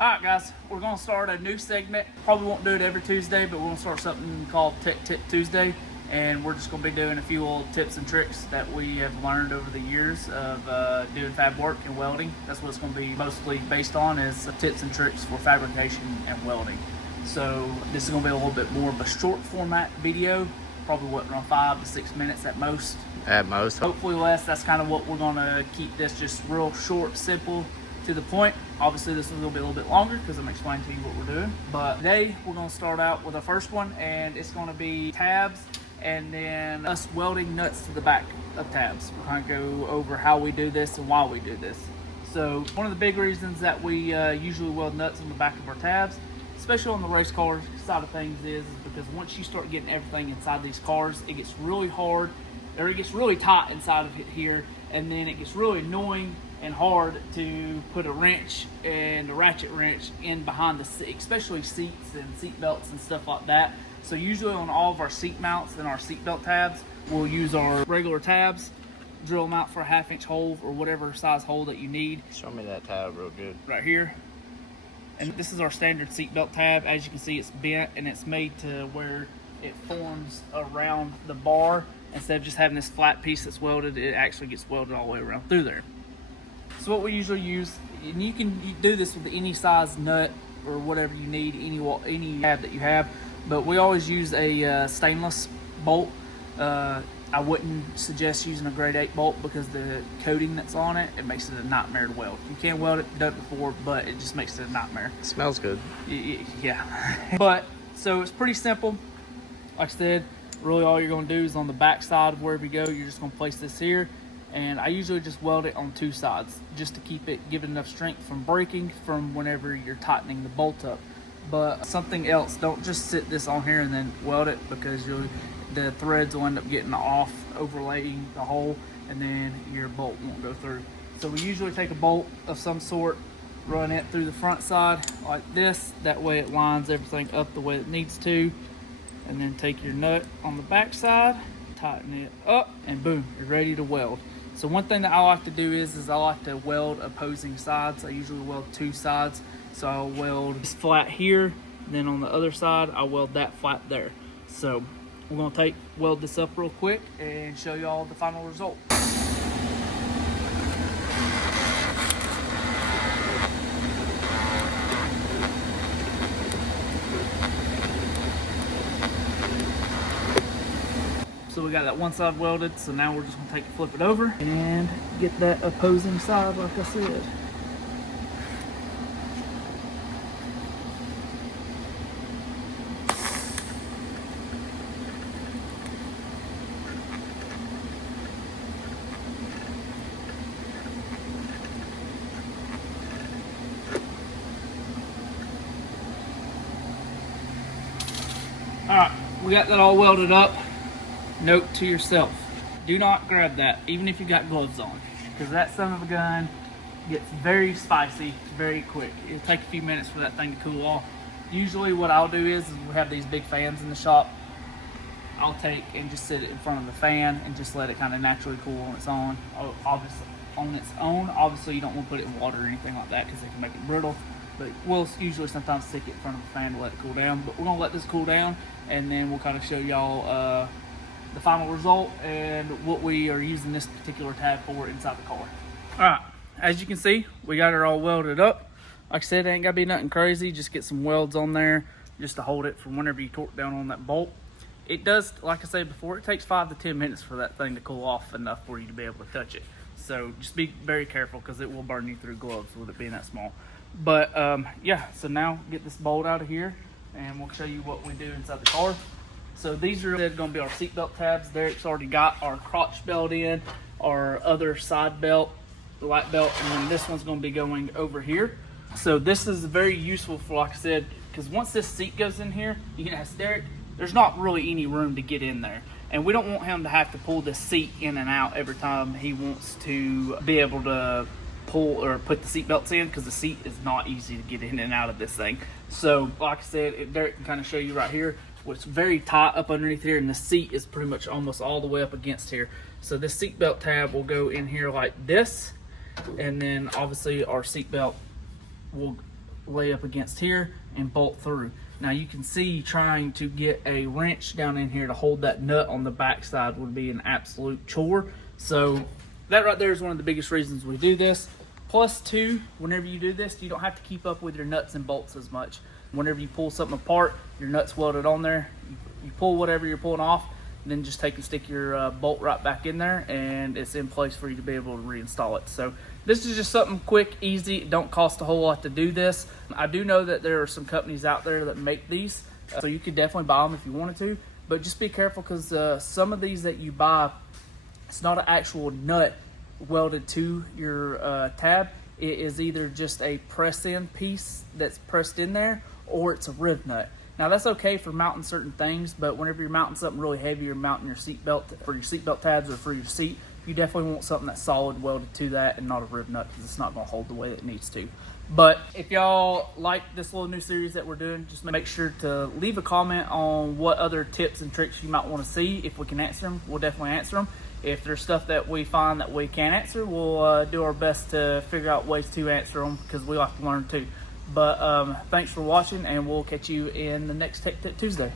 Alright guys, we're going to start a new segment. Probably won't do it every Tuesday, but we're going to start something called TechTip Tuesday. And we're just going to be doing a few old tips and tricks that we have learned over the years of doing fab work and welding. That's what it's going to be mostly based on, is tips and tricks for fabrication and welding. So this is going to be a little bit more of a short format video, probably around 5 to 6 minutes at most. At most. Hopefully less. That's kind of what we're going to keep this just real short, simple, to the point. Obviously this is going to be a little bit longer because I'm explaining to you what we're doing. But today we're going to start out with our first one, and it's going to be tabs and then us welding nuts to the back of tabs. We're going to go over how we do this and why we do this. So one of the big reasons that we usually weld nuts on the back of our tabs, especially on the race car side of things, is because once you start getting everything inside these cars, it gets really hard, or it gets really tight inside of it here, and then it gets really annoying and hard to put a wrench and a ratchet wrench in behind the seat, especially seats and seat belts and stuff like that. So usually on all of our seat mounts and our seat belt tabs, we'll use our regular tabs, drill them out for a 1/2 inch hole or whatever size hole that you need. Show me that tab real good. Right here. And this is our standard seat belt tab. As you can see, it's bent and it's made to where it forms around the bar. Instead of just having this flat piece that's welded, it actually gets welded all the way around through there. So what we usually use, and you can do this with any size nut or whatever you need, any tab that you have, but we always use a stainless bolt. I wouldn't suggest using a grade 8 bolt because the coating that's on it, it makes it a nightmare to weld. You can weld it, done it before, but it just makes it a nightmare. It smells good. Yeah. But, so it's pretty simple. Like I said, really all you're going to do is on the back side of wherever you go, you're just going to place this here. And I usually just weld it on 2 sides just to give it enough strength from breaking from whenever you're tightening the bolt up. But something else, don't just sit this on here and then weld it, because the threads will end up getting off, overlaying the hole, and then your bolt won't go through. So we usually take a bolt of some sort, run it through the front side like this. That way it lines everything up the way it needs to. And then take your nut on the back side, tighten it up, and boom, you're ready to weld. So one thing that I like to do is I like to weld opposing sides. I usually weld 2 sides. So I'll weld this flat here, then on the other side, I'll weld that flat there. So we're gonna weld this up real quick and show you all the final result. So we got that one side welded, so now we're just gonna flip it over and get that opposing side like I said. Alright, we got that all welded up. Note to yourself, do not grab that, even if you got gloves on, because that son of a gun gets very spicy very quick. It'll take a few minutes for that thing to cool off. Usually what I'll do is we have these big fans in the shop. I'll take and just sit it in front of the fan and just let it kind of naturally cool on its own. Obviously you don't want to put it in water or anything like that because it can make it brittle. But we'll usually sometimes stick it in front of the fan to let it cool down. But we're gonna let this cool down, and then we'll kind of show y'all the final result and what we are using this particular tab for inside the car. Alright, as you can see, we got it all welded up. Like I said, it ain't gotta be nothing crazy, just get some welds on there just to hold it from whenever you torque down on that bolt. It does, like I said before, it takes 5 to 10 minutes for that thing to cool off enough for you to be able to touch it. So just be very careful because it will burn you through gloves with it being that small. But yeah, so now get this bolt out of here and we'll show you what we do inside the car. So these are going to be our seatbelt tabs. Derek's already got our crotch belt in, our other side belt, the light belt, and then this one's going to be going over here. So this is very useful for, like I said, because once this seat goes in here, you can ask Derek, there's not really any room to get in there. And we don't want him to have to pull the seat in and out every time he wants to be able to pull or put the seat belts in, because the seat is not easy to get in and out of this thing. So like I said, Derek can kind of show you right here. It's very tight up underneath here, and the seat is pretty much almost all the way up against here. So this seat belt tab will go in here like this, and then obviously our seat belt will lay up against here and bolt through. Now you can see trying to get a wrench down in here to hold that nut on the backside would be an absolute chore. So that right there is one of the biggest reasons we do this. Plus two, whenever you do this, you don't have to keep up with your nuts and bolts as much. Whenever you pull something apart, your nut's welded on there. You pull whatever you're pulling off, and then just take and stick your bolt right back in there, and it's in place for you to be able to reinstall it. So this is just something quick, easy. It don't cost a whole lot to do this. I do know that there are some companies out there that make these, so you could definitely buy them if you wanted to, but just be careful because some of these that you buy, it's not an actual nut welded to your tab. It is either just a press-in piece that's pressed in there, or it's a riv nut. Now that's okay for mounting certain things, but whenever you're mounting something really heavy, you're mounting your seatbelt for your seatbelt tabs or for your seat, you definitely want something that's solid welded to that and not a riv nut, because it's not going to hold the way it needs to. But if y'all like this little new series that we're doing, just make sure to leave a comment on what other tips and tricks you might want to see. If we can answer them, we'll definitely answer them. If there's stuff that we find that we can't answer, we'll do our best to figure out ways to answer them, because we like to learn too. But thanks for watching, and we'll catch you in the next Tech Tip Tuesday.